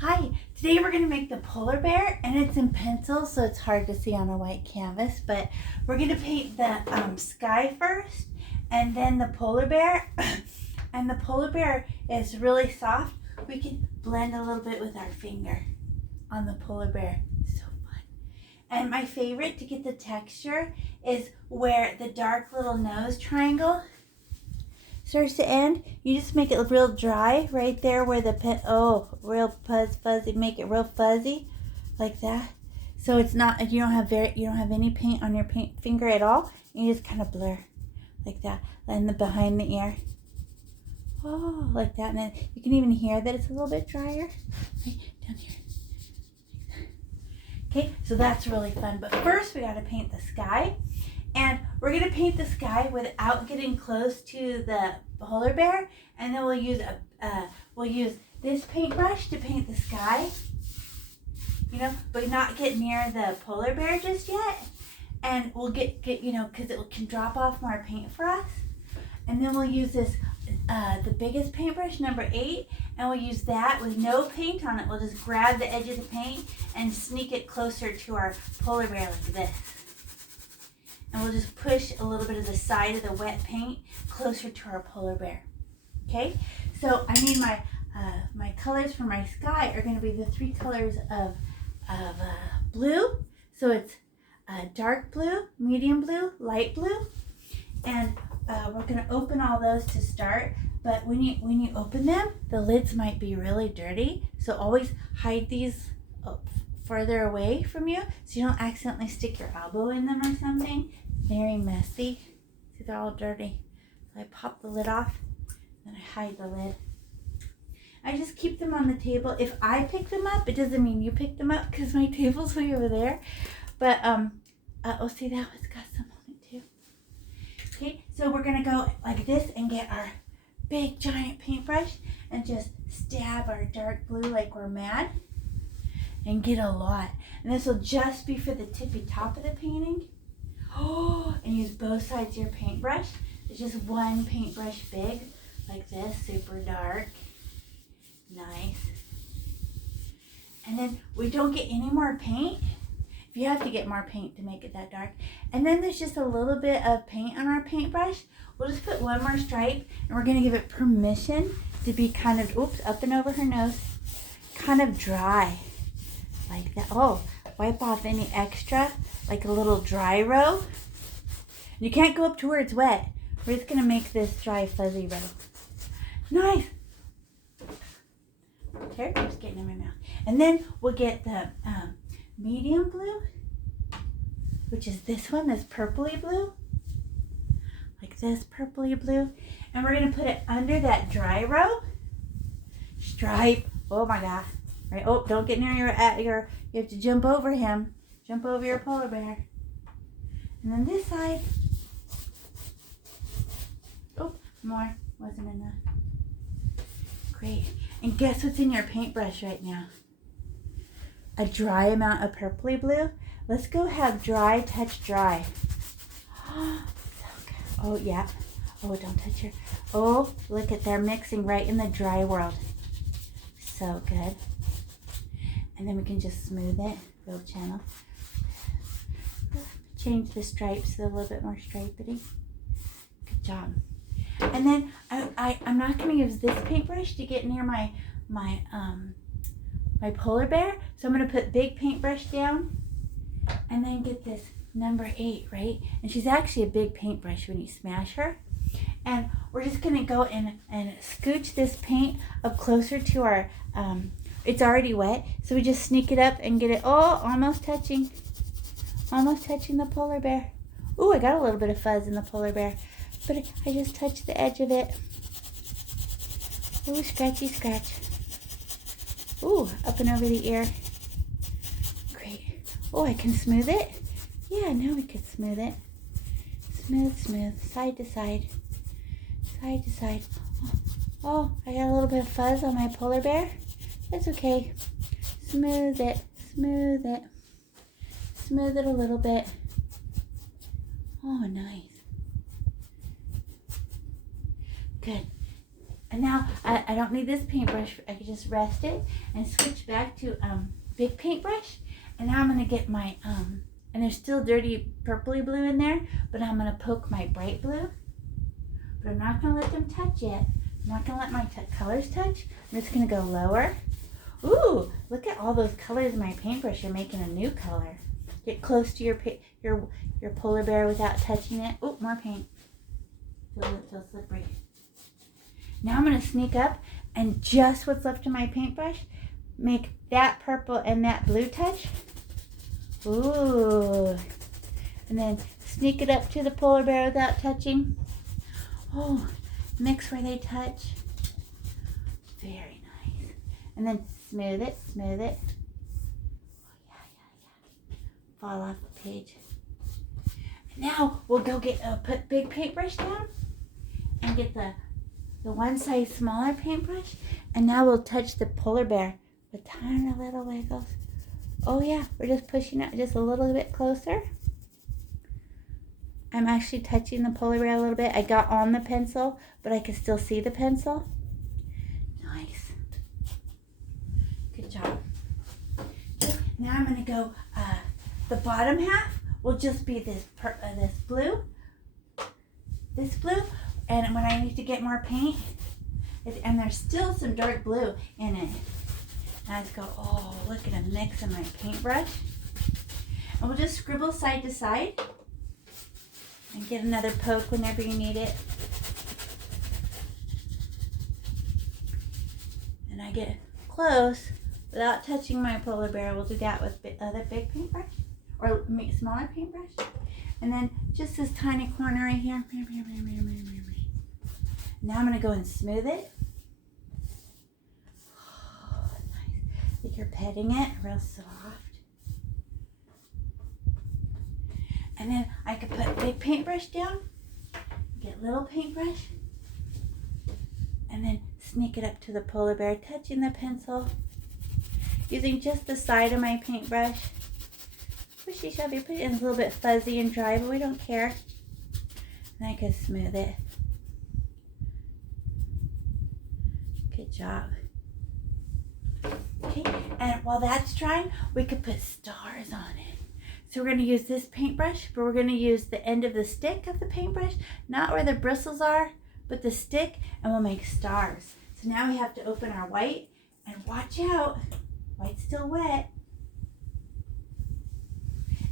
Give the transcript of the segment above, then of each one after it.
Hi, today we're going to make the polar bear, and it's in pencil, so it's hard to see on a white canvas, but we're going to paint the sky first, and then the polar bear, and the polar bear is really soft. We can blend a little bit with our finger on the polar bear. So fun. And my favorite to get the texture is where the dark little nose triangle starts to end. You just make it real dry right there where the pen, real fuzzy, make it real fuzzy like that. So it's not, you don't have any paint on your paint finger at all. You just kind of blur like that. And the behind the ear. Oh, like that. And then you can even hear that it's a little bit drier. Right down here. Okay, so that's really fun. But first we gotta paint the sky. And we're going to paint the sky without getting close to the polar bear. And then we'll use this paintbrush to paint the sky. But not get near the polar bear just yet. And we'll get because it can drop off more paint for us. And then we'll use this, the biggest paintbrush, number 8. And we'll use that with no paint on it. We'll just grab the edge of the paint and sneak it closer to our polar bear like this. And we'll just push a little bit of the side of the wet paint closer to our polar bear. Okay, so I need my colors for my sky are going to be the 3 colors of blue. So it's dark blue, medium blue, light blue, and we're going to open all those to start. But when you open them, the lids might be really dirty. So always hide these further away from you so you don't accidentally stick your elbow in them or something. Very messy. See, they're all dirty. So I pop the lid off and I hide the lid. I just keep them on the table. If I pick them up, it doesn't mean you pick them up because my table's way over there. But see, that one's got some on it too. Okay, so we're gonna go like this and get our big giant paintbrush and just stab our dark blue like we're mad. And get a lot. And this will just be for the tippy top of the painting. Oh, and use both sides of your paintbrush. It's just one paintbrush big, like this, super dark. Nice. And then we don't get any more paint. If you have to get more paint to make it that dark. And then there's just a little bit of paint on our paintbrush. We'll just put one more stripe, and we're gonna give it permission to be kind of, up and over her nose, kind of dry. Like that. Oh, wipe off any extra, like a little dry row. You can't go up to where it's wet. We're just going to make this dry fuzzy row. Nice. Here, I'm just getting in my mouth. And then we'll get the medium blue, which is this one, this purpley blue. Like this purpley blue. And we're going to put it under that dry row. Stripe. Oh my God. Right. Oh, don't get near you have to jump over him. Jump over your polar bear. And then this side. Oh, more. Wasn't enough. Great. And guess what's in your paintbrush right now? A dry amount of purpley blue. Let's go have dry touch dry. So good. Oh, yeah. Oh, don't touch your... Oh, look at they're mixing right in the dry world. So good. And then we can just smooth it, build channel. Change the stripes to a little bit more stripey. Good job. And then I'm not going to use this paintbrush to get near my polar bear. So I'm going to put big paintbrush down and then get this number 8, right? And she's actually a big paintbrush when you smash her. And we're just going to go and scooch this paint up closer to our... it's already wet, so we just sneak it up and get it almost touching the polar bear. Ooh, I got a little bit of fuzz in the polar bear, but I just touched the edge of it. Ooh, scratchy scratch. Ooh, up and over the ear. Great. Oh, I can smooth it? Yeah, now we can smooth it. Smooth, smooth, side to side. Side to side. Oh, I got a little bit of fuzz on my polar bear. That's okay. Smooth it, smooth it. Smooth it a little bit. Oh, nice. Good. And now I don't need this paintbrush. I can just rest it and switch back to big paintbrush. And now I'm going to get my, and there's still dirty purpley blue in there, but I'm going to poke my bright blue. But I'm not going to let them touch yet. I'm not going to let my colors touch. I'm just going to go lower. Ooh, look at all those colors in my paintbrush. You're making a new color. Get close to your polar bear without touching it. Oh, more paint. Feels slippery. Now I'm going to sneak up and just what's left of my paintbrush, make that purple and that blue touch. Ooh. And then sneak it up to the polar bear without touching. Oh, mix where they touch. Very nice. And then smooth it, smooth it. Oh, yeah. Fall off the page. Now we'll go get put big paintbrush down and get the one size smaller paintbrush, and now we'll touch the polar bear with tiny little wiggles. Oh yeah, we're just pushing it just a little bit closer. I'm actually touching the polar bear a little bit. I got on the pencil, but I can still see the pencil. Nice. Good job. Okay, now I'm going to go, the bottom half will just be this blue. This blue. And when I need to get more paint, and there's still some dark blue in it. And I just go, oh, look at a mix of my paintbrush. And we'll just scribble side to side. And get another poke whenever you need it. And I get close without touching my polar bear. We'll do that with other big paintbrush. Or smaller paintbrush. And then just this tiny corner right here. Now I'm going to go and smooth it. Oh, nice. Like you're petting it, real soft. And then I could put big paintbrush down, get little paintbrush, and then sneak it up to the polar bear, touching the pencil, using just the side of my paintbrush. Squishy shabby, put it in a little bit fuzzy and dry, but we don't care. And I could smooth it. Good job. Okay, and while that's drying, we could put stars on it. So we're going to use this paintbrush, but we're going to use the end of the stick of the paintbrush, not where the bristles are, but the stick, and we'll make stars. So now we have to open our white, and watch out, white's still wet.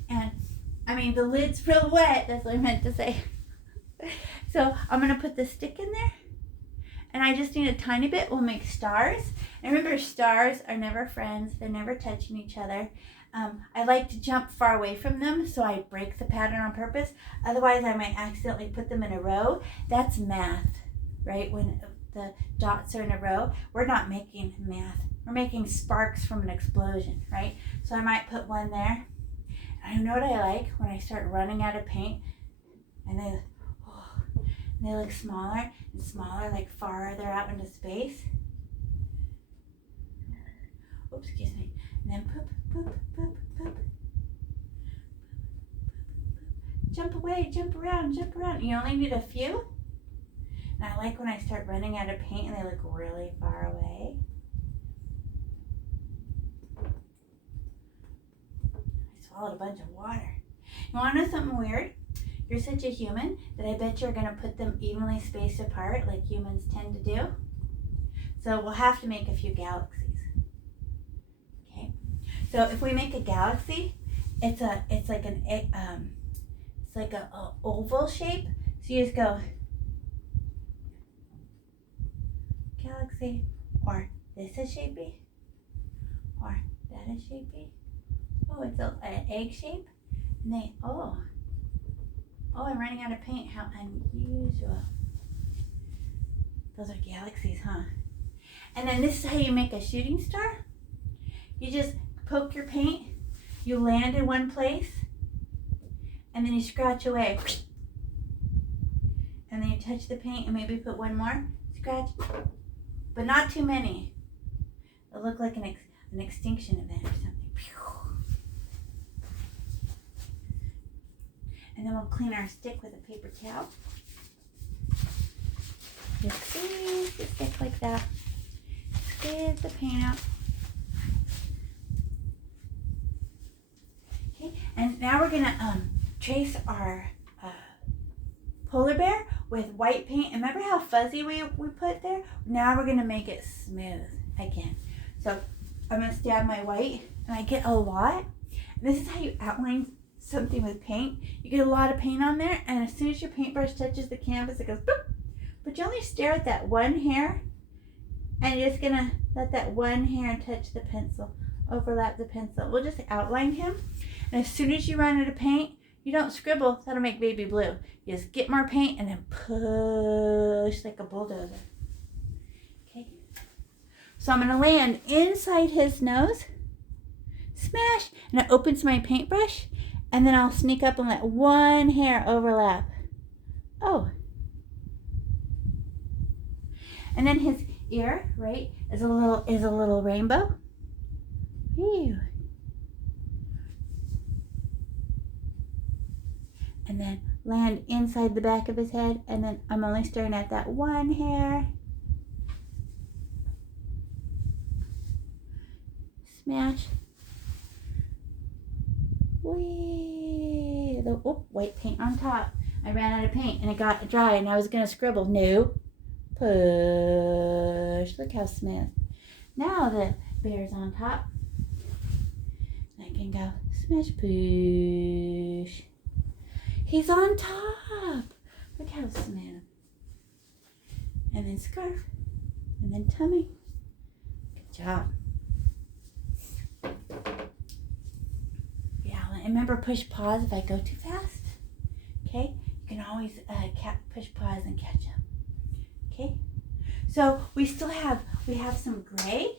And, I mean, the lid's real wet, that's what I meant to say. So I'm going to put the stick in there. And I just need a tiny bit. We'll make stars. And remember, stars are never friends. They're never touching each other. I like to jump far away from them, so I break the pattern on purpose. Otherwise, I might accidentally put them in a row. That's math, right? When the dots are in a row, we're not making math. We're making sparks from an explosion, right? So I might put one there. And I know what I like when I start running out of paint, and they look smaller and smaller, like farther out into space. Oops, excuse me. And then poop, poop, poop, poop. Jump away, jump around, jump around. You only need a few. And I like when I start running out of paint and they look really far away. I swallowed a bunch of water. You want to know something weird? You're such a human that I bet you're going to put them evenly spaced apart like humans tend to do. So we'll have to make a few galaxies. Okay. So if we make a galaxy, it's like an oval shape. So you just go galaxy, or this is shapey, or that is shapey. Oh, it's an egg shape, and they I'm running out of paint. How unusual. Those are galaxies, huh? And then this is how you make a shooting star. You just poke your paint, you land in one place, and then you scratch away. And then you touch the paint and maybe put one more, scratch, but not too many. It'll look like an extinction event or something. And then we'll clean our stick with a paper towel. Just squeeze the stick like that. Squeeze the paint out. Okay, and now we're gonna trace our polar bear with white paint. And remember how fuzzy we put there? Now we're gonna make it smooth again. So I'm gonna stab my white, and I get a lot. And this is how you outline something with paint. You get a lot of paint on there, and as soon as your paintbrush touches the canvas, it goes boop. But you only stare at that one hair, and you're just gonna let that one hair touch the pencil, overlap the pencil. We'll just outline him, and as soon as you run out of paint, you don't scribble, that'll make baby blue. You just get more paint and then push like a bulldozer. Okay. So I'm gonna land inside his nose, smash, and it opens my paintbrush, and then I'll sneak up and let one hair overlap. Oh. And then his ear, right, is a little rainbow. Ew. And then land inside the back of his head, and then I'm only staring at that one hair. Smash. Whee! White paint on top. I ran out of paint and it got dry and I was gonna scribble. No. Push. Look how smooth. Now the bear's on top. I can go smash, push. He's on top. Look how smooth. And then scarf. And then tummy. Good job. Yeah, and remember push pause if I go too fast. Okay? You can always push pause and catch up. Okay? So we have some gray.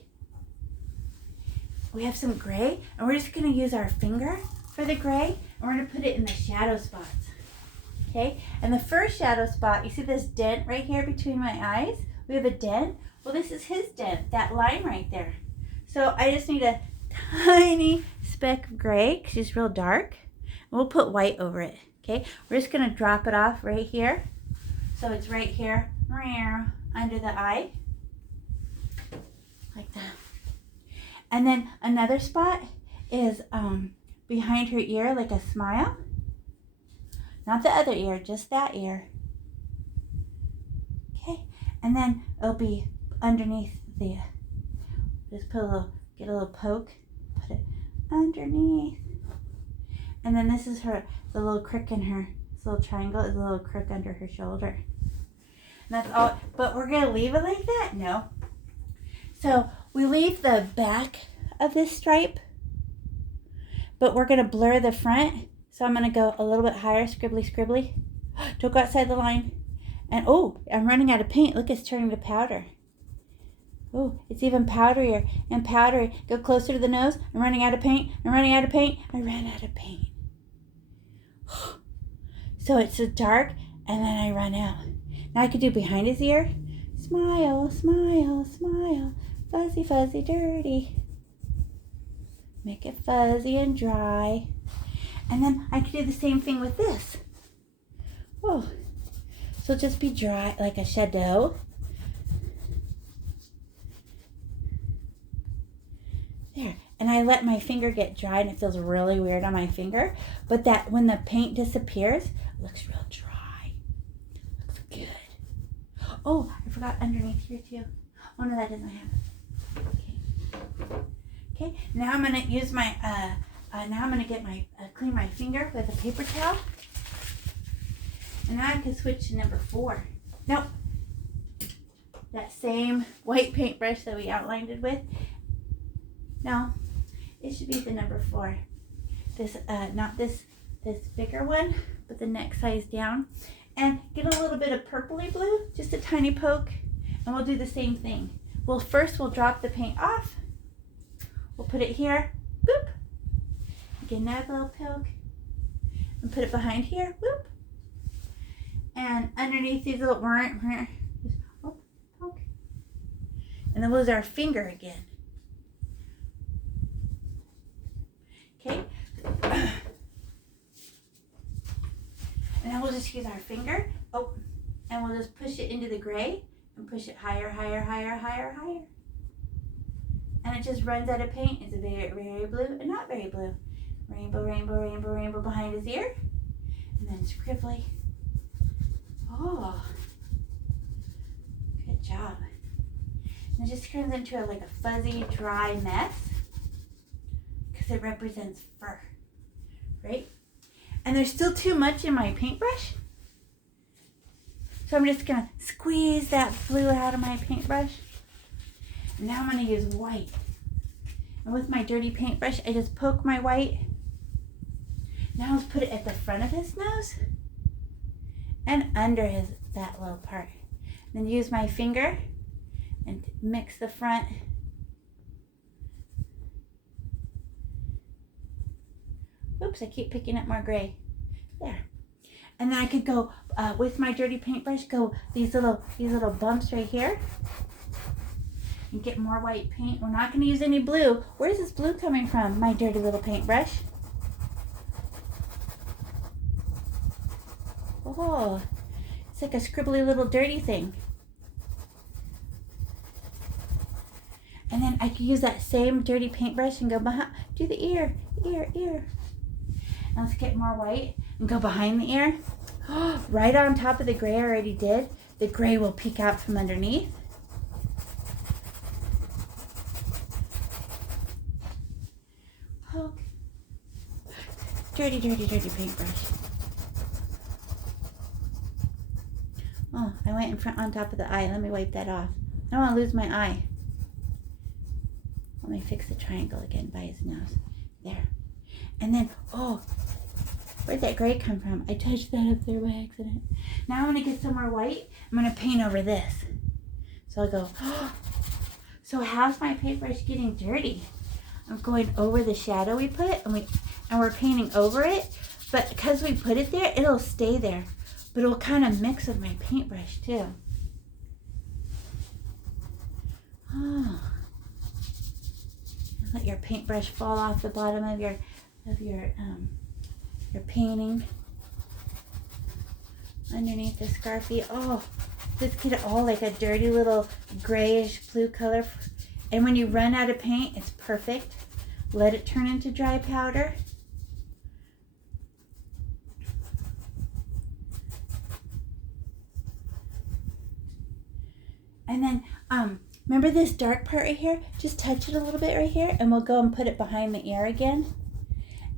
We have some gray, and we're just gonna use our finger for the gray, and we're gonna put it in the shadow spots. Okay? And the first shadow spot, you see this dent right here between my eyes? We have a dent. Well, this is his dent, that line right there. So I just need a tiny speck of gray, because it's real dark. And we'll put white over it. Okay? We're just gonna drop it off right here. So it's right here, under the eye. Like that. And then another spot is behind her ear, like a smile. Not the other ear, just that ear. Okay, and then it'll be underneath the, just put get a little poke, put it underneath. And then this is the little crick in her, this little triangle is a little crick under her shoulder. And that's all, but we're gonna leave it like that? No. So we leave the back of this stripe, but we're gonna blur the front. So I'm gonna go a little bit higher, scribbly, scribbly. Don't go outside the line. And oh, I'm running out of paint. Look, it's turning to powder. Oh, it's even powderier and powdery. Go closer to the nose. I'm running out of paint. I'm running out of paint. I ran out of paint. So it's so dark, and then I run out. Now I could do behind his ear. Smile, smile, smile. Fuzzy, fuzzy, dirty. Make it fuzzy and dry. And then I could do the same thing with this. Oh, so just be dry, like a shadow. There, and I let my finger get dry, and it feels really weird on my finger. But that when the paint disappears, it looks real dry. Looks good. Oh, I forgot underneath here too. Oh no, that doesn't happen. Okay. Okay. Now I'm gonna use my now I'm gonna get my clean my finger with a paper towel. And now I can switch to number 4. Nope. That same white paintbrush that we outlined it with. No, it should be the number 4. This not this bigger one, but the next size down. And get a little bit of purpley blue, just a tiny poke, and we'll do the same thing. Well, first we'll drop the paint off. We'll put it here, boop. Get another little poke, and put it behind here, boop. And underneath these little, oh, poke. And then we'll use our finger again. Okay. And then we'll just use our finger. Oh, and we'll just push it into the gray and push it higher, higher, higher, higher, higher. And it just runs out of paint. It's very, very blue and not very blue. Rainbow, rainbow, rainbow, rainbow behind his ear. And then scribbly. Oh, good job. And it just turns into like a fuzzy, dry mess because it represents fur, right? And there's still too much in my paintbrush. So I'm just gonna squeeze that blue out of my paintbrush. And now I'm gonna use white. And with my dirty paintbrush, I just poke my white. Now let's put it at the front of his nose and under that little part. Then use my finger and mix the front. Oops, I keep picking up more gray. There. And then I could go with my dirty paintbrush, go these little bumps right here and get more white paint. We're not going to use any blue. Where's this blue coming from? My dirty little paintbrush. Oh, it's like a scribbly little dirty thing. And then I could use that same dirty paintbrush and go behind, do the ear. Now let's get more white and go behind the ear. Right on top of the gray I already did. The gray will peek out from underneath. Poke. Dirty, dirty, dirty paintbrush. Oh, I went in front on top of the eye. Let me wipe that off. I don't want to lose my eye. Let me fix the triangle again by his nose. There. And then, oh, where'd that gray come from? I touched that up there by accident. Now I'm going to get some more white. I'm going to paint over this. So I'll go, oh. So how's my paintbrush getting dirty? I'm going over the shadow we put, and we're painting over it. But because we put it there, it'll stay there. But it'll kind of mix with my paintbrush too. Oh. Let your paintbrush fall off the bottom of your painting underneath the Scarfie. Oh, this get all like a dirty little grayish blue color. And when you run out of paint, it's perfect. Let it turn into dry powder. And then, remember this dark part right here? Just touch it a little bit right here, and we'll go and put it behind the ear again.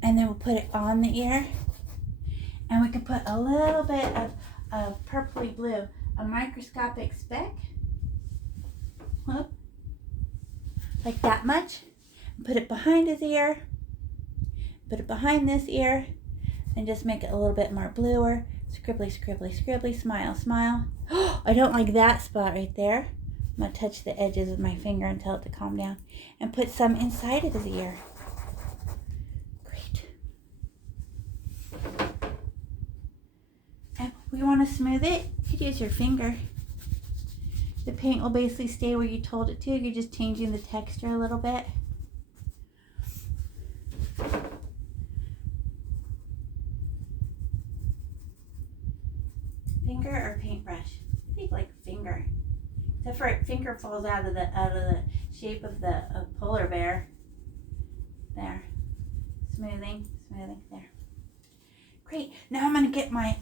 And then we'll put it on the ear. And we can put a little bit of purpley blue, a microscopic speck. Whoop. Like that much. And put it behind his ear. Put it behind this ear. And just make it a little bit more bluer. Scribbly, scribbly, scribbly, smile, smile. I don't like that spot right there. I'm going to touch the edges with my finger and tell it to calm down. And put some inside of his ear. Great. And we want to smooth it. You could use your finger. The paint will basically stay where you told it to. You're just changing the texture a little bit. Finger or paintbrush? I think like finger. Except for finger falls out of the shape of the polar bear. There. Smoothing, smoothing. There. Great. Now I'm gonna get my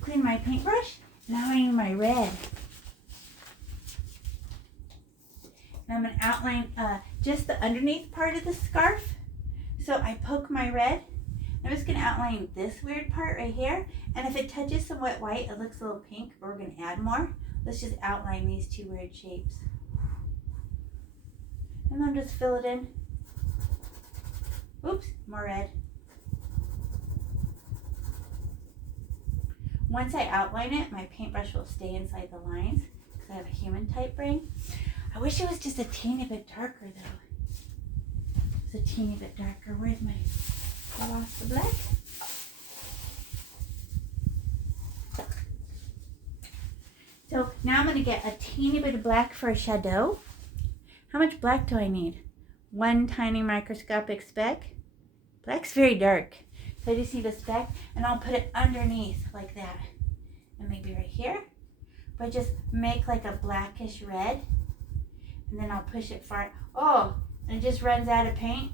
clean my paintbrush. Now I need my red. And I'm gonna outline just the underneath part of the scarf. So I poke my red. I'm just going to outline this weird part right here. And if it touches some wet white, it looks a little pink, but we're going to add more. Let's just outline these two weird shapes. And then just fill it in. Oops, more red. Once I outline it, my paintbrush will stay inside the lines because I have a human type brain. I wish it was just a teeny bit darker though. It's a teeny bit darker. Where's my... I lost the black. So now I'm going to get a teeny bit of black for a shadow. How much black do I need? One tiny microscopic speck. Black's very dark. So I just need a speck, and I'll put it underneath like that. and maybe right here. But just make like a blackish red. And then I'll push it far. Oh, and it just runs out of paint.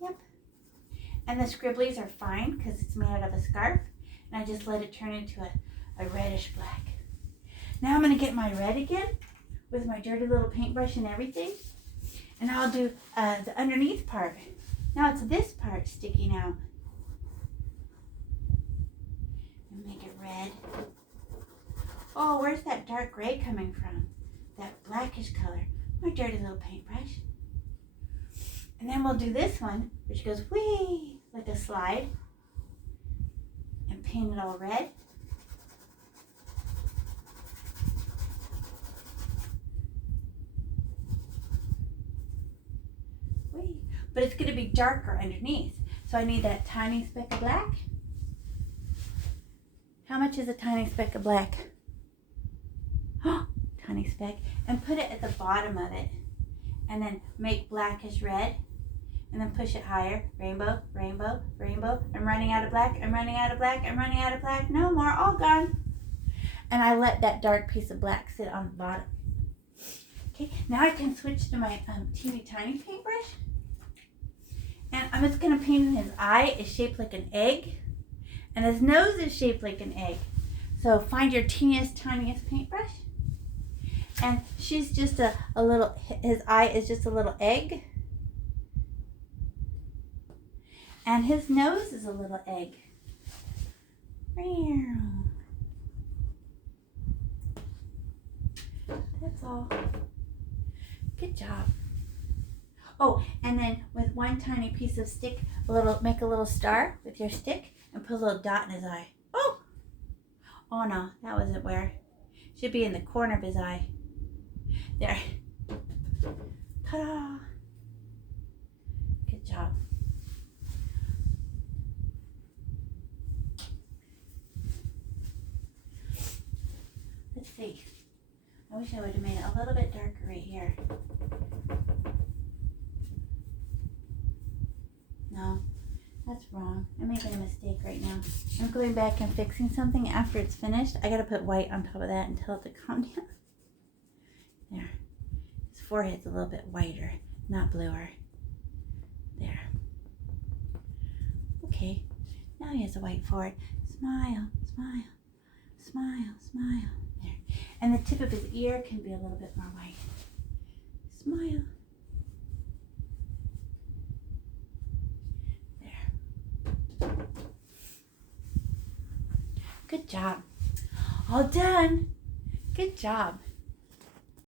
Yep. And the scribblies are fine because it's made out of a scarf. And I just let it turn into a reddish black. Now I'm going to get my red again with my dirty little paintbrush and everything. And I'll do the underneath part. Now it's this part sticking out. And make it red. Oh, where's that dark gray coming from? That blackish color. My dirty little paintbrush. And then we'll do this one, which goes whee, like a slide. And paint it all red. Whee. But it's going to be darker underneath. So I need that tiny speck of black. How much is a tiny speck of black? Tiny speck. And put it at the bottom of it. And then make blackish red. And then push it higher. Rainbow, rainbow, rainbow. I'm running out of black. I'm running out of black. I'm running out of black. No more. All gone. And I let that dark piece of black sit on the bottom. Okay. Now I can switch to my teeny tiny paintbrush. And I'm just going to paint his eye. Is shaped like an egg. And his nose is shaped like an egg. So find your teeniest, tiniest paintbrush. And she's just a little, his eye is just a little egg. And his nose is a little egg. That's all. Good job. Oh, and then with one tiny piece of stick, make a little star with your stick and put a little dot in his eye. Oh! Oh no, that wasn't where. Should be in the corner of his eye. There. Ta-da! Good job. Let's see. I wish I would have made it a little bit darker right here. No, that's wrong. I'm making a mistake right now. I'm going back and fixing something after it's finished. I gotta put white on top of that and tell it to calm down. There. His forehead's a little bit whiter, not bluer. There. Okay. Now he has a white forehead. Smile, smile, smile, smile. There. And the tip of his ear can be a little bit more white. Smile. There. Good job. All done. Good job.